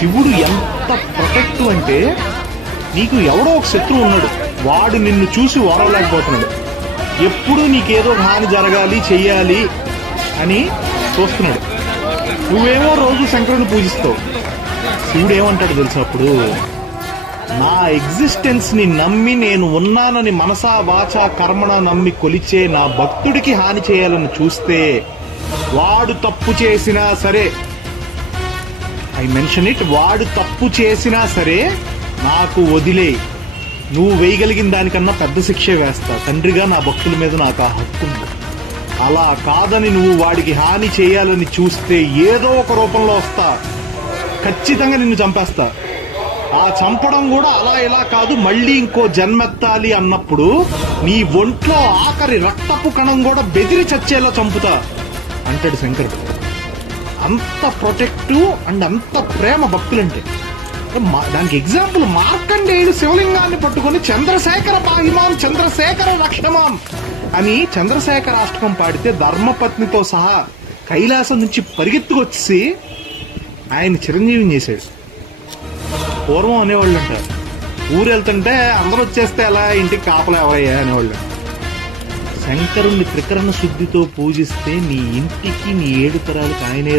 శివుడు ఎంత ప్రొటెక్టివ్ అంటే, నీకు ఎవడో ఒక శత్రువు ఉన్నాడు, వాడు నిన్ను చూసి ఓరలేకపోతున్నాడు, ఎప్పుడు నీకేదో హాని జరగాలి చెయ్యాలి అని చూస్తున్నాడు. నువ్వేమో రోజు శంకరుని పూజిస్తావు. శివుడు ఏమంటాడు తెలుసా అప్పుడు? నా ఎగ్జిస్టెన్స్ ని నమ్మి నేను ఉన్నానని మనసా వాచా కర్మణ నమ్మి కొలిచే నా భక్తుడికి హాని చేయాలని చూస్తే వాడు తప్పు చేసినా సరే, ఐ మెన్షన్ ఇట్, వాడు తప్పు చేసినా సరే నాకు వదిలే, నువ్వు వేయగలిగిన దానికన్నా పెద్ద శిక్ష వేస్తా. తండ్రిగా నా భక్తుల మీద నాకు ఆ హక్కు ఉంది. అలా కాదని నువ్వు వాడికి హాని చేయాలని చూస్తే ఏదో ఒక రూపంలో వస్తా, ఖచ్చితంగా నిన్ను చంపేస్తా. ఆ చంపడం కూడా అలా ఇలా కాదు, మళ్ళీ ఇంకో జన్మెత్తాలి అన్నప్పుడు నీ ఒంట్లో ఆఖరి రక్తపు కణం కూడా బెదిరి చచ్చేలా చంపుతా అంటాడు శంకరుడు. అంత ప్రొటెక్టివ్ అండ్ అంత ప్రేమ భక్తులంటే. దానికి ఎగ్జాంపుల్ మార్కండేయుడు శివలింగాన్ని పట్టుకుని చంద్రశేఖర పాహిమాం చంద్రశేఖర రక్షమాం అని చంద్రశేఖర అష్టకం పాడితే ధర్మపత్నితో సహా కైలాసం నుంచి పరిగెత్తుకొచ్చి ఆయన చిరంజీవిని చేశాడు. పూర్వం అనేవాళ్ళు అంటారు, ఊరు వెళ్తుంటే అందరూ వచ్చేస్తే అలా ఇంటికి కాపలా ఎవరయ్యా అనేవాళ్ళు. శంకరుణ్ణి త్రికరణ శుద్ధితో పూజిస్తే నీ ఇంటికి నీ 7 తరాలకు ఆయనే